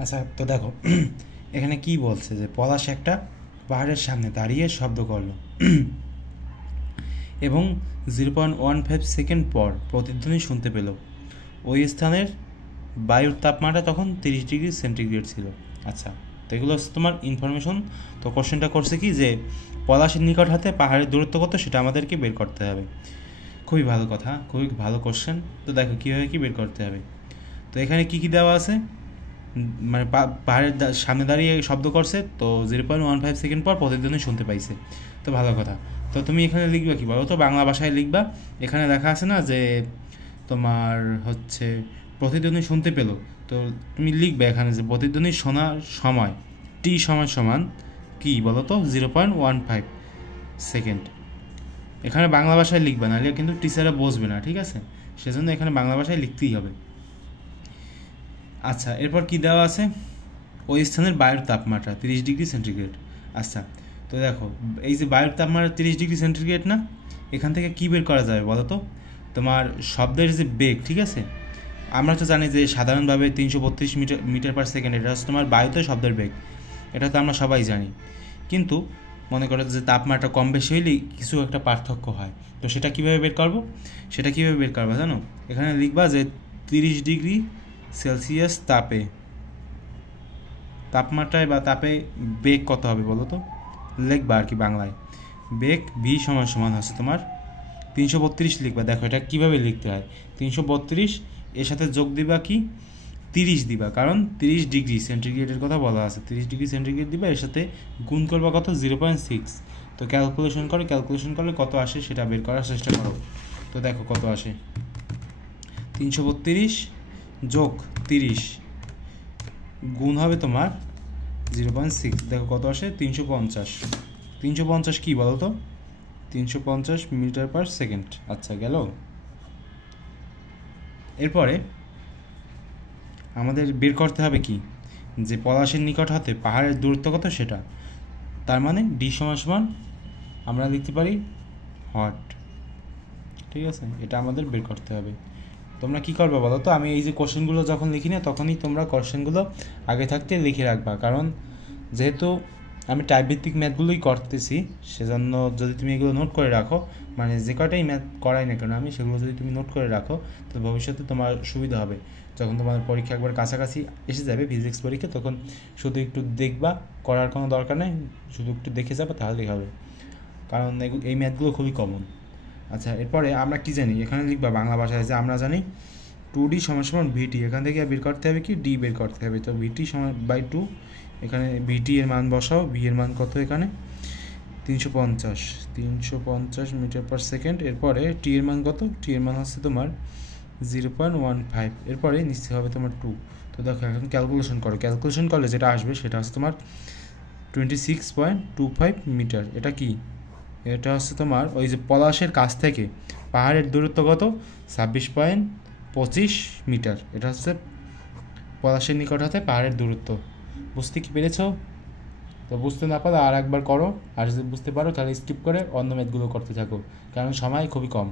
আচ্ছা, তো দেখো এখানে কি বলছে যে পলাশ একটা পাহাড়ের সামনে দাঁড়িয়ে শব্দ করলো এবং 0.15 সেকেন্ড পর প্রতিধ্বনি শুনতে পেল। ওই স্থানের বায়ুর তাপমাত্রা তখন 30 ডিগ্রি সেন্টিগ্রেড ছিল। আচ্ছা, তো এগুলো হচ্ছে তোমার ইনফরমেশন। তো কোশ্চেনটা করছে কি যে পলাশের নিকট হাতে পাহাড়ের দূরত্ব কত সেটা আমাদেরকে বের করতে হবে। খুবই ভালো কথা, খুবই ভালো কোশ্চেন। তো দেখো কীভাবে কী বের করতে হবে। তো এখানে কি কি দেওয়া আছে, মানে পাহাড়ের সামনে দাঁড়িয়ে শব্দ করছে, তো 0.15 সেকেন্ড পর প্রতিধ্বনি শুনতে পাইছে। তো ভালো কথা। তো তুমি এখানে লিখবা কী বলো তো, বাংলা ভাষায় লিখবা। এখানে লেখা আছে না যে তোমার হচ্ছে প্রতিধ্বনি শুনতে পেলো, তো তুমি লিখবে এখানে যে প্রতিধ্বনি শোনার সময় টি সমান সমান কী বলো তো 0.15 সেকেন্ড। এখানে বাংলা ভাষায় লিখবে, নাহলে কিন্তু টিচাররা বসবে না, ঠিক আছে? সেজন্য এখানে বাংলা ভাষায় লিখতেই হবে। আচ্ছা, এরপর কি দেওয়া আছে, ওই স্থানের বায়ুর তাপমাত্রা 30 ডিগ্রি সেন্টিগ্রেড। আচ্ছা, তো দেখো এই যে বায়ুর তাপমাত্রা 30 ডিগ্রি সেন্টিগ্রেড না, এখান থেকে কী বের করা যাবে বলো তো? তোমার শব্দের যে বেগ, ঠিক আছে, আমরা তো জানি যে সাধারণভাবে 332 মিটার/সেকেন্ড, এটা হচ্ছে তোমার বায়ুতে শব্দের বেগ, এটা তো আমরা সবাই জানি। কিন্তু মনে করো যে তাপমাত্রা কম বেশি হইলেই কিছু একটা পার্থক্য হয়, তো সেটা কীভাবে বের করবো? সেটা কীভাবে বের করবো জানো? এখানে লিখবা যে 30 ডিগ্রি সেলসিয়াস তাপমাত্রায় বা তাপে বেগ কত হবে বলো তো? লিখবা আর কি বাংলায়, বেগ ভি সমান সমান হচ্ছে তোমার 332 লিখবা। দেখো এটা কীভাবে লিখতে হয়, 332 এর সাথে যোগ দিবা কি 30 দিবা, কারণ 30 ডিগ্রি সেন্টিগ্রেডের কথা বলা আছে। 30 ডিগ্রি সেন্টিগ্রেড দিবা, এর সাথে গুণ করবা কত 0.6। তো ক্যালকুলেশন করলে কত আসে সেটা বের করার চেষ্টা করো। তো দেখো কত আসে, 332 যোগ 30 গুণ হবে তোমার 0.6। দেখো কত আসে 350। 350 কী বলো তো? 350 মিটার/সেকেন্ড। আচ্ছা, গেল। এরপরে আমাদের বের করতে হবে কি, যে পলাশের নিকট হতে পাহাড়ের দূরত্ব কত সেটা। তার মানে ডি সমান সমান আমরা লিখতে পারি হট, ঠিক আছে? এটা আমাদের বের করতে হবে। তোমরা কি করবে বলো তো? আমি এই যে কোশ্চেনগুলো যখন লিখি না, তখনই তোমরা কোশ্চেনগুলো আগে থাকতে লিখে রাখবা, কারণ যেহেতু আমি টাইপভিত্তিক ম্যাথগুলোই করতেছি, সেজন্য যদি তুমি এগুলো নোট করে রাখো, মানে যে কয়টাই ম্যাথ করাই না কেন আমি, সেগুলো যদি তুমি নোট করে রাখো, তো ভবিষ্যতে তোমার সুবিধা হবে। যখন তোমার পরীক্ষা একবার কাছাকাছি এসে যাবে, ফিজিক্স পরীক্ষা, তখন শুধু একটু দেখবা, করার কোনো দরকার নেই, শুধু একটু দেখে যাবে, তাহলেই হবে, কারণ এই ম্যাথগুলো খুবই কমন। আচ্ছা, এরপরে আমরা কি জানি, এখানে লিখবা বাংলা ভাষায় যে আমরা জানি 2D সমান সমান ভিটি। এখান থেকে বের করতে হবে কি, ডি বের করতে হবে। তো ভিটি সমান বাই 2, এখানে ভিটি এর মান বসাও। ভি এর মান কত এখানে 350 মিটার/সেকেন্ড। এরপরে টি এর মান কত? টি এর মান হচ্ছে তোমার 0.15। এরপরে নিচে হবে তোমার 2। তো দেখো এখন ক্যালকুলেশন করলে যেটা আসবে সেটা হচ্ছে তোমার 26.25 মিটার। এটা কি? এটা হচ্ছে তোমার ওই যে পলাশের কাছ থেকে পাহাড়ের দূরত্ব কত, 26.25 মিটার। এটা হচ্ছে পলাশের নিকট হতে পাহাড়ের দূরত্ব। বুঝতে কি পেরেছো? তো বুঝতে না পারলে আর একবার করো, আর যদি বুঝতে পারো তাহলে স্কিপ করে অন্য ম্যাথগুলো করতে থাকো, কারণ সময় খুবই কম।